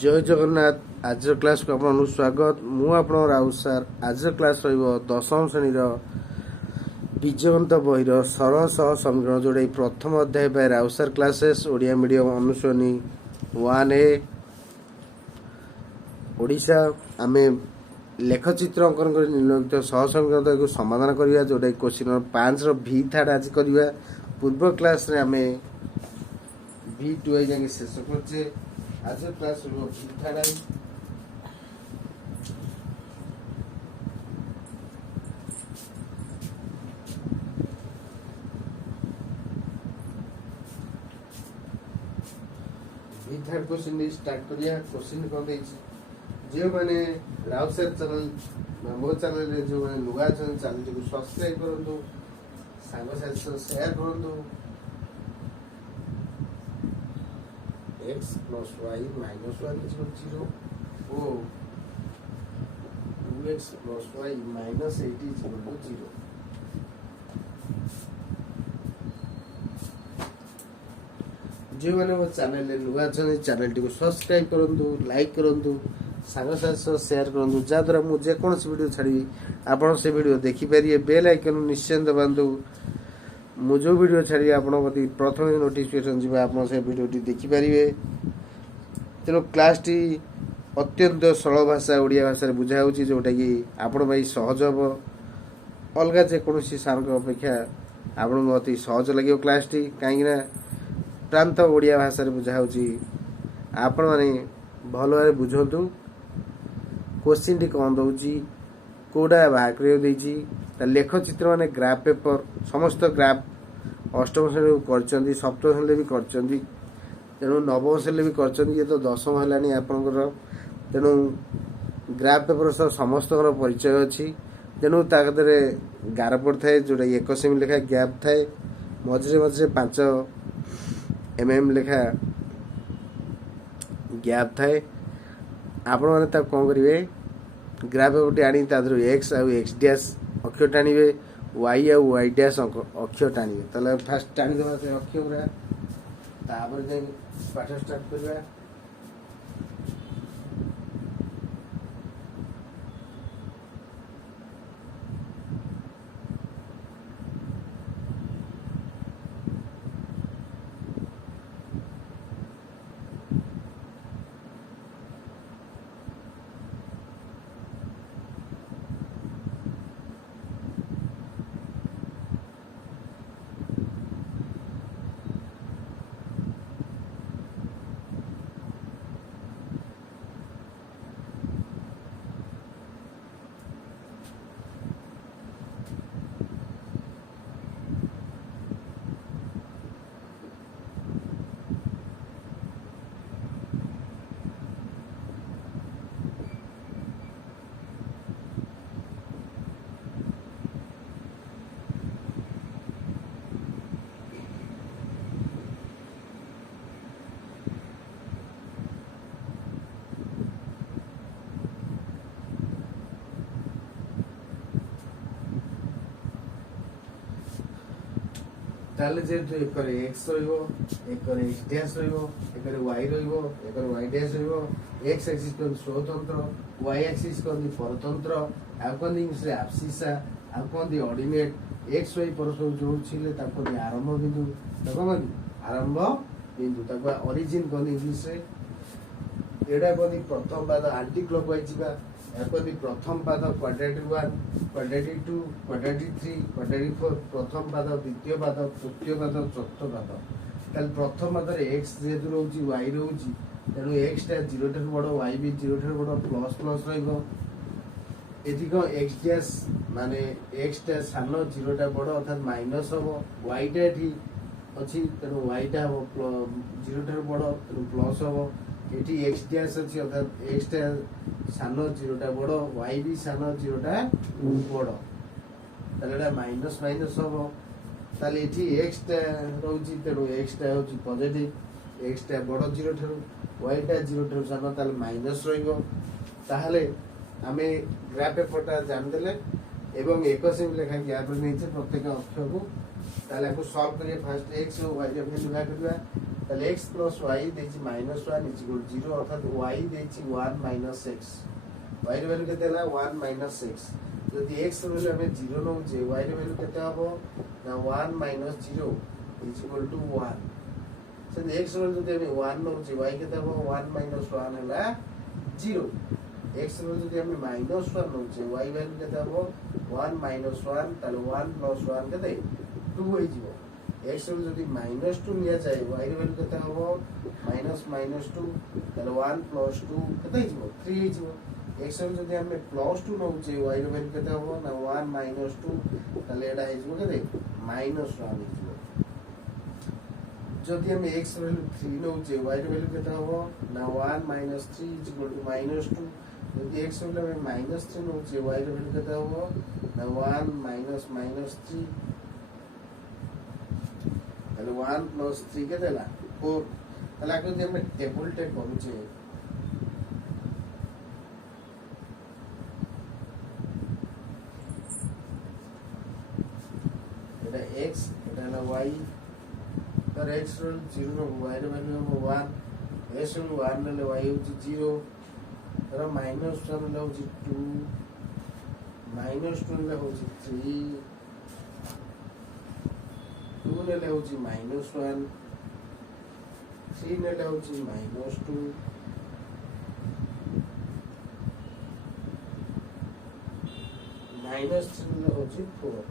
जय जगन्नाथ। आज क्लास को आपन स्वागत। मु आपण राउत सार। आज क्लास रहिबो दशम श्रेणी बीजवंत बहिर सरल सह समीकरण जोड़े प्रथम अध्याय by Raut sir classes Odia medium अनुश्रेणी 1A ओडिशा। आमे लेखचित्र अंकन कर निम्नलिखित सह समीकरण को समाधान करिया जोड़े क्वेश्चन नंबर 5 रो भी थार्ड आज करिया। पूर्व क्लास रे आमे V2 जाके शेष करछे। आज क्लास रो भी थार्ड थर्ड क्वेश्चन स्टार्ट करिया। क्वेश्चन कौन देछि जे माने राउत सर चैनल मो चैनल रे जो माने नुगा चैनल को सब्सक्राइब करंतु, सांग साथ शेयर करंतु। x plus y minus 1 is equal to 0 O 2x plus y minus 8 is equal to 0। जो मैंने वो चैनल नुआ चैनल टी को सब्सक्राइब करंतु, लाइक करंतु, सांग साथ शेयर करंतु, जा द्वारा मु जे कोन वीडियो छाड़ी आपण से वीडियो देखि परिए। बेल आइकन निश्चय दबांतु। मु जो वीडियो छाड़ी आपण प्रति प्रथम नोटिफिकेशन जिबा आपण से वीडियो टी देखि परिबे। तेनो क्लास टी अत्यंत सरल भाषा ओडिया भाषा रे बुझा होची, जोटा कि आपण भाई सहज हो। अलगा जे कोनोसी सार के अपेक्षा आपण अति सहज लागियो क्लास टी, काहे ना प्रांत ओडिया भाषा रे बुझा होची। आपण माने भलो भाबे बुझंतु। क्वेश्चन टी कोन दउची, कोडा भाग करे देची, ता लेख चित्र माने ग्राफ पेपर समस्त ग्राफ अष्टम श्रेणी करचंदी, सप्तम श्रेणी भी करचंदी, तेणु नवम श्रेणी भी करचंदी। ये तो दशम हलानी आपनकर, तेणु ग्राफ पेपर सह समस्त परिचय अछि। तेणु ताकतरे गार पड़थाय, जोटा 1 सेमी लेखा गैप थाए, मझे मझे 5 mm लेखा गैप थाए। आपण माने ता कोन करिवे, ग्राफ पेपर आनी ता धरो x आ x डैश अक्षर टाणीबे, y आ y डैश अक्षर टाणीबे। तले फास्ट टाणी देबा से अक्षर रा, तापर जे पाठ स्टार्ट करबा। ताले जेतु एकरे x रहिबो, एकरे x डैश रहिबो, एकरे y रहिबो, एकरे y डैश रहिबो। x एक्सिस कोन स्वतंत्र, y एक्सिस कोन परतंत्र, आ कोन इंग्लिश रे एब्सिसा, आ कोन ऑर्डिनेट। x y परस्पर जोड़ छिले ता कोन आरंभ बिंदु, ता कोन आरंभ बिंदु, ता ओरिजिन कोन इंग्लिश रे। एडा कोन प्रथम पाद एंटी क्लॉकवाइज जिबा, एकोदी प्रथम पाद क्वाड्रेटिक 1, क्वाड्रेटिक 2, क्वाड्रेटिक 3, क्वाड्रेटिक 4, प्रथम पाद, द्वितीय पाद, तृतीय पाद, चतुर्थ पाद। ताल प्रथम पाद रे x जेतु रहउची y रहउची, तेनु x टा 0 ठर बडो, y भी 0 ठर बडो, प्लस प्लस रहइबो। एथि को x डैश माने x टा सानो 0 टा बडो अर्थात माइनस हबो, y टा एथि अछि तेनु y टा हबो 0 ठर बडो, तेनु प्लस हबो। एटी x डैश अछि अर्थात x टा सानो 0 टा बडो, y भी सानो 0 टा बडो, ताले एटा माइनस माइनस हबो। ताले एटी x टा रहउची, तेनु x टा होची पॉजिटिव, x टा बडो 0 ठर, y टा 0 ठर सानो, ताले माइनस रहिबो। ताहले आमे ग्राफ पेपर टा जान देले एवं 1 सेमी लेखा गैप रे नेचे प्रत्येक अक्षर को। ताले को सॉल्व करिए। फर्स्ट x और y के वैल्यू बाहर करबा, তাহলে x প্লাস y ଦେଇଛି -1 ইজ ইকুয়াল 0 অর্থাৎ y ଦେଇଛି 1 মাইনাস x y ର ভ্যালু কেতে ହେଲା 1 মাইনাস x যদি x ର ভ্যালু ଆମେ 0 ନଉଛେ y ର ଭ୍যাଲୁ କେତେ ହବ ନା 1 ମାଇନସ୍ 0 ଇଜ ଇକୁଆଲ ଟୁ 1 ସେମିତି x ର ଭ୍ୟାଲୁ ଯଦି ଆମେ 1 ନଉଛେ y କେତେ ହବ 1 ମାଇନସ୍ 1 ହେଲା 0 x ର ଯଦି ଆମେ -1 ନଉଛେ y ଭ୍ୟାଲୁ କେତେ ହବ 1 ମାଇନସ୍ 1 ତାହେଲେ 1 ପ୍ଲସ୍ 1 କେତେ 2 ହେଇଯିବ x ର ଯଦି -2 ନିଆଯାଏ y ର ଭ୍ୟାଲୁ କେତେ ହବ -2 ତାହେଲେ 1 ପ୍ଲସ୍ 2 କେତେ ହେଇଯିବ 3 ହେଇଯିବ x ର ଯଦି ଆମେ +2 ନଉଛେ y ର ଭ୍ୟାଲୁ କେତେ ହବ ନା 1 -2 ତାହେଲେ ଏଟା ହେଇଯିବ କେତେ -1 ହେଇଯିବ ଯଦି ଆମେ x ର ଭ୍ୟାଲୁ 3 ନଉଛେ y ର ଭ୍ୟାଲୁ କେତେ ହବ ନା 1 -3 ଇଜ ଇକୁଆଲ ଟୁ -2 ଯଦି x ର ଭ୍ୟାଲୁ ଆମେ -3 ନଉଛେ y ର ଭ୍ୟାଲୁ କେତେ ହବ ନା 1 -3 ତାହେଲେ 1 ପ୍ଲସ୍ 3 କେତେ ହେଲା 4 ତାହେଲେ ଆଗ ଯଦି ଆମେ ଟେବୁଲଟେ କରୁଛେ এটা x এটা হলো y তার x হল 0 র y এর ভ্যালু হবে 1 s হল 1 হলে y হচ্ছে 0 তার মাইনাস 1 হলে হচ্ছে 2 মাইনাস 2 হলে হচ্ছে 3 2 হলে হচ্ছে মাইনাস 1 3 হলে হচ্ছে মাইনাস 2 মাইনাস 3 হলে হচ্ছে 4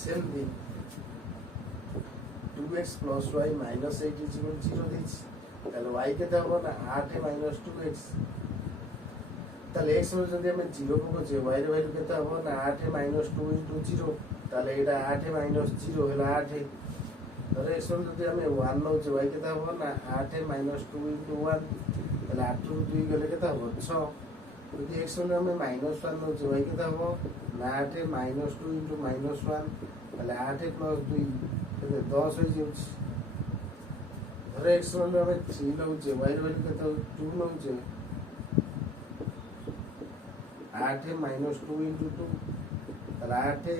সেমনি 2x plus y minus 8 is equal to 0 দিচ্ছি তাহলে y কেতে হবো না 8 minus 2x তাহলে x হলো যদি আমি 0 পকাচ্ছি y এর ভ্যালু কেতে হবো না 8 minus 2 into 0 তাহলে এটা 8 minus 0 হলো 8 তাহলে x হলো যদি আমি 1 নউছি y কেতে হবো না 8 minus 2 into 1 তাহলে 8 ରୁ 2 গেলে কেতে হবো 6 যদি x হলো আমি -1 নউছি y কেতে হবো না 8 minus 2 into -1 তাহলে 8 plus 2 କେତେ 10 ହେଇଯାଉଛି ଧର x ହলো ଆମେ 3 ନଉଛେ y ର ଭ୍ୟାଲୁ କେତେ 2 ନଉଛେ 8 minus 2 into 2 ତାହେଲେ 8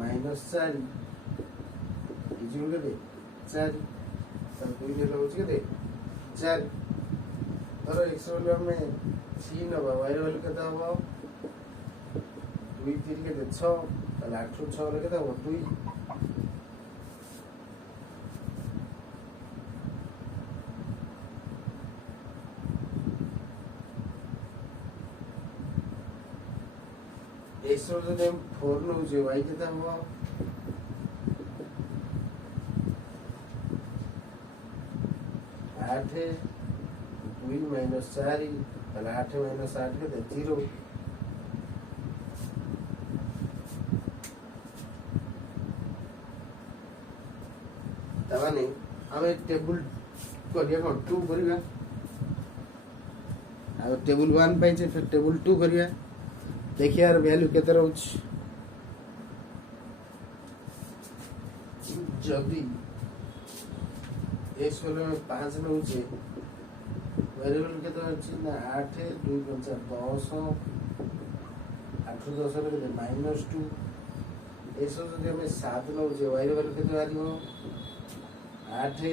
minus 4 ଇଜୁଲ କେତେ 4 ତାହେଲେ 2 ନେଲେ ହଉଛି କେତେ 4 ଧର x ହলো ଆମେ 3 ନବା y ର ଭ୍ୟାଲୁ କେତେ ହବ 2 3 କେତେ 6 ତାହେଲେ 8 ରୁ 6 ରେ କେତେ ହବ 2 x ର ଯଦି 4 ନଉଛେ y କେତେ ହବ 8 2 minus 4 ତାହେଲେ 8 minus 8 କେତେ 0 ତାମାନେ ଆମେ ଟେବୁଲ କରିବା କ'ଣ 2 କରିବା ଆଉ ଟେବୁଲ 1 ପାଇଛେ ଫେର ଟେବୁଲ 2 କରିବା देखिए यार वैल्यू केते रहउछ जदी x वाला 5 नउछे वेरिएबल केते अछि ना 8 2 5 10 8 ରୁ 10 रे -2 x जदी हमें 7 नउछे y रे वैल्यू केते आरियो 8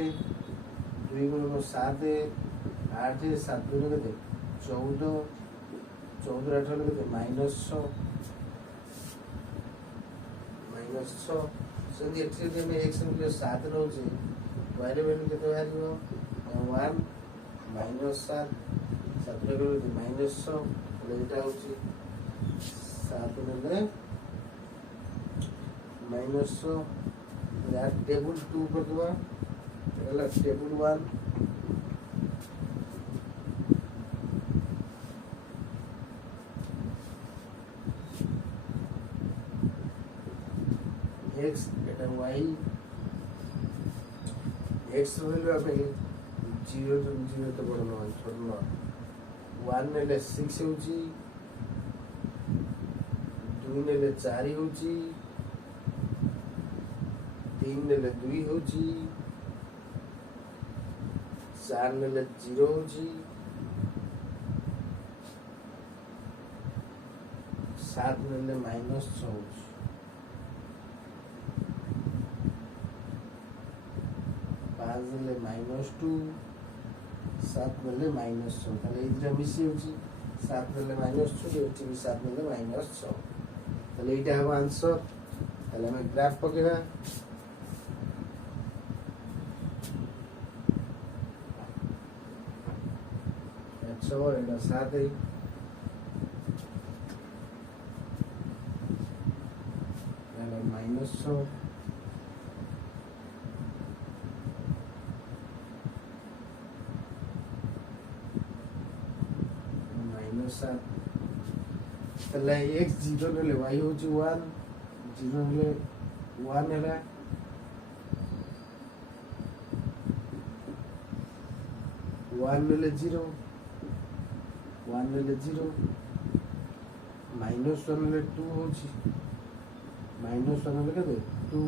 2 गुणन 7 8 7 गुणन केते 14 14 8 ହେଲେ କେତେ -6 ସେମିତି ଏଠି ଯଦି ଆମେ x ମୂଲ୍ୟ 7 ନଉଛେ y ର ଭ୍ୟାଲୁ କେତେ ବାହାରିବ 1 -7 7 ରେ ଗଲେ -6 ହେଲେ ଏଇଟା ହେଉଛି 7 ନେଲେ -6 यार टेबल 2 କରିଦେବା ହେଲା table 1 x eta y x value ଆମେ 0 to 0 ତ ବଡ଼ ନୁହଁ ଛୋଟ ନୁହଁ 1 ନେଲେ 6 ହେଉଛି 2 ନେଲେ 4 ହେଉଛି 3 ନେଲେ 2 ହେଉଛି 4 ନେଲେ 0 ହେଉଛି 7 ନେଲେ -6 ହେଉଛି ଦେଲେ -2 7 ଦେଲେ -6 ତାହେଲେ ଏଇ ଦୁଇଟା ମିଶି ଯାଉଛି 7 ଦେଲେ -6 ଏଠି ବି 7 ଦେଲେ -6 ତାହେଲେ ଏଇଟା ହେବ ଆନ୍ସର। ତାହେଲେ ଆମେ ଗ୍ରାଫ ପକେଇବା -6 ଏଇଟା 7 -6 -7 ତାହେଲେ x 0 ନେଲେ y ହେଉଛି 1 0 ନେଲେ 1 ହେଲା -1 ନେଲେ 0 -1 ନେଲେ 2 ହେଉଛି -1 ନେଲେ କେତେ 2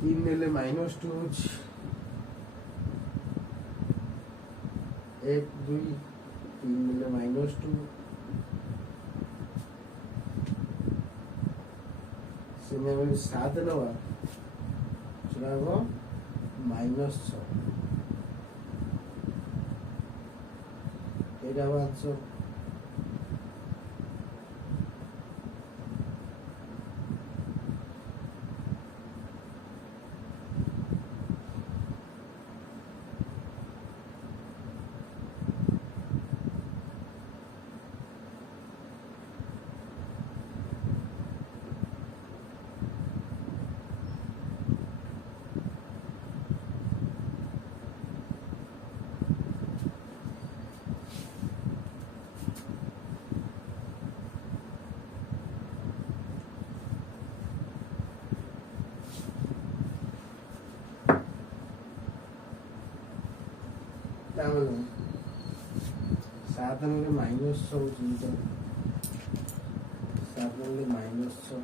3 ନେଲେ -2 ହେଉଛି 1 2 3 ନେଲେ -2 ସେମିତି ଆମେ 7 ନେବା ସେଟା ହେବ -6 ଏଇଟା ହେବ ଆନ୍ସର। ତାମାନେ 7 ନେଲେ -6 ହେଉଛି 7 ନେଲେ -6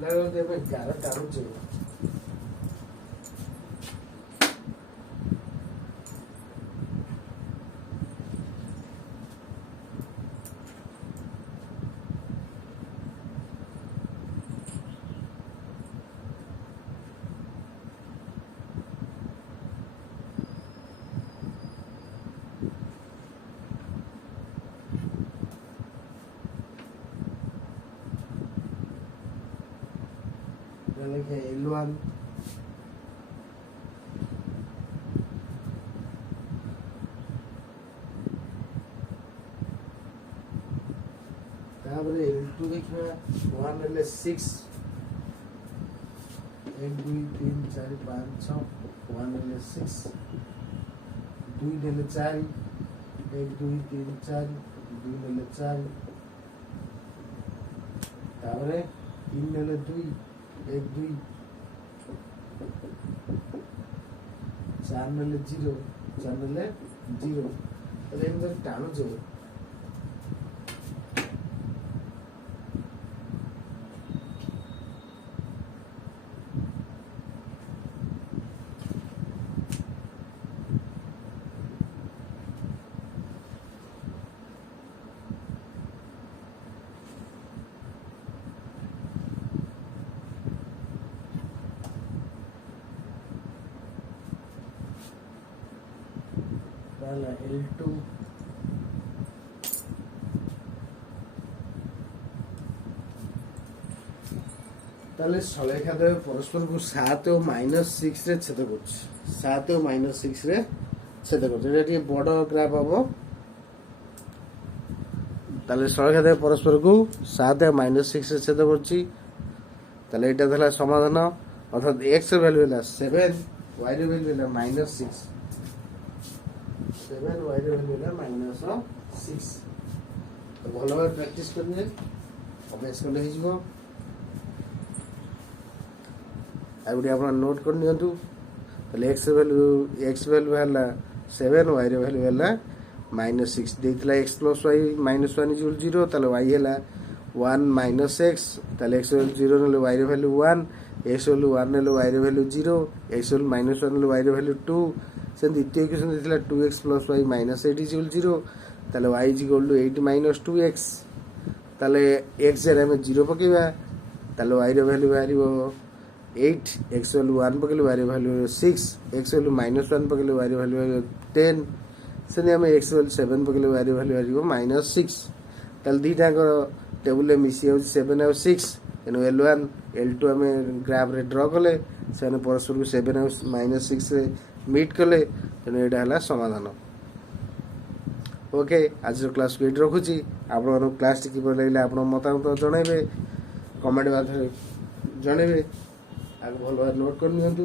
ଲାଗନ୍ତି ଆମେ 11 ଟାଣୁଛେ लिखे L1 तापर L2 देखिए 1 नेले 6 1 2 3 4 5 6 1 नेले 6 2 नेले 4 1 2 3 4 2 नेले 4 तापर 3 नेले 2 1 2 4 नेले 0 4 नेले 0 তাহলে এমন টানো যাবে L2 তাহলে সলেখা দেবে পরস্পরକୁ 7 ও -6 রে ছেদ করছে 7 ও -6 রে ছেদ করছে এটা ଟିକେ বড় গ্রাফ হবো তাহলে সলেখা দেবে পরস্পরକୁ 7 ও -6 রে ছেদ করছি তাহলে এটা হলো সমাধান অর্থাৎ x এর ভ্যালু হলো 7 y এর ভ্যালু হলো -6 7 y এর ভ্যালু হলো -6 তো ভালোভাবে প্র্যাকটিস করলে অভ্যাস করলে হয়ে যাব আর ওটা আপনারা নোট করে নিয়ন্তু তাহলে x ভ্যালু হলা 7 y এর ভ্যালু হলা -6 দেইতলা x + y -1 = 0 তাহলে y হলা 1 - x তাহলে x হল 0 নেলে y এর ভ্যালু 1 x হল 1 নেলে y এর ভ্যালু 0 x হল -1 নেলে y এর ভ্যালু 2 সেন দ্বিতীয় ইকুয়েশন দিছিলা 2x + y - 8 = 0 তাহলে y = 8 - 2x তাহলে x এর আমি 0 পকাইবা ତାହେଲେ y ର ଭ୍ୟାଲୁ ବାହାରିବ 8, x ଭ୍ୟାଲୁ 1 ପକେଇଲେ y ର ଭ୍ୟାଲୁ 6, x ଭ୍ୟାଲୁ -1 ପକେଇଲେ y ର ଭ୍ୟାଲୁ 10, ସେମିତି ଆମେ x ଭ୍ୟାଲୁ 7 ପକେଇଲେ y ର ଭ୍ୟାଲୁ ବାହାରିବ -6। ତାହେଲେ ଦୁଇଟାଙ୍କ ଟେବୁଲରେ ମିଶି ଯାଉଛି 7 ଆଉ 6, ତେଣୁ L1 L2 ଆମେ ଗ୍ରାଫରେ ଡ୍ର କଲେ ସେମାନେ ପରସ୍ପରକୁ 7 ଆଉ -6ରେ ମିଟ୍ କଲେ, ତେଣୁ ଏଇଟା ହେଲା ସମାଧାନ। ଓକେ, ଆଜିର କ୍ଲାସ୍କୁ ଏଇଠି ରଖୁଛି। ଆପଣମାନଙ୍କୁ କ୍ଲାସ୍ଟି କିପରି ଲାଗିଲା ଆପଣଙ୍କ ମତାମତ ଜଣାଇବେ, କମେଣ୍ଟ ମାଧ୍ୟମରେ ଜଣାଇବେ। ଆଗ ଭଲ ଭାବରେ ନୋଟ୍ କରିନିଅନ୍ତୁ।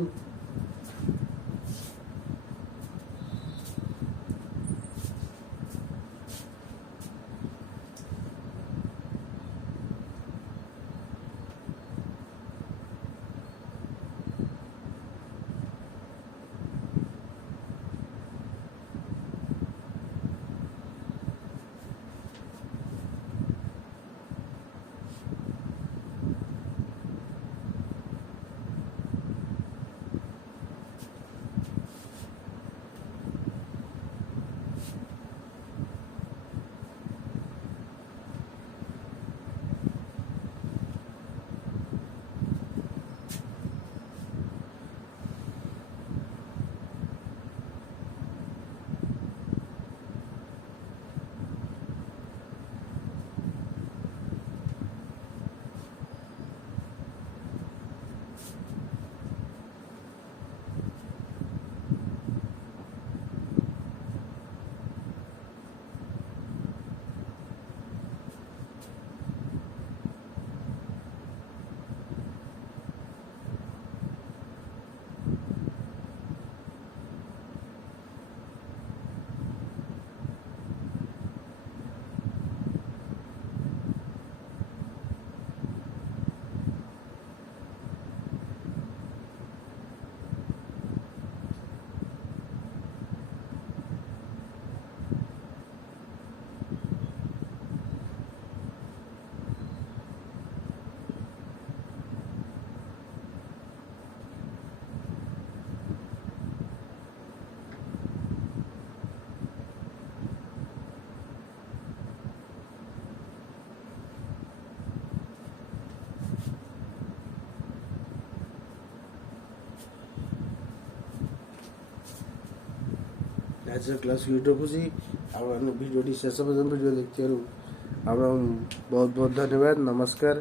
ଆଜିର କ୍ଲାସ୍ ଏଇଠି ରଖୁଛି। ଆପଣ ଭିଡ଼ିଓଟି ଶେଷ ପର୍ଯ୍ୟନ୍ତ ଭିଡ଼ିଓ ଦେଖିଥିବାରୁ ଆପଣଙ୍କୁ ବହୁତ ବହୁତ ଧନ୍ୟବାଦ। ନମସ୍କାର।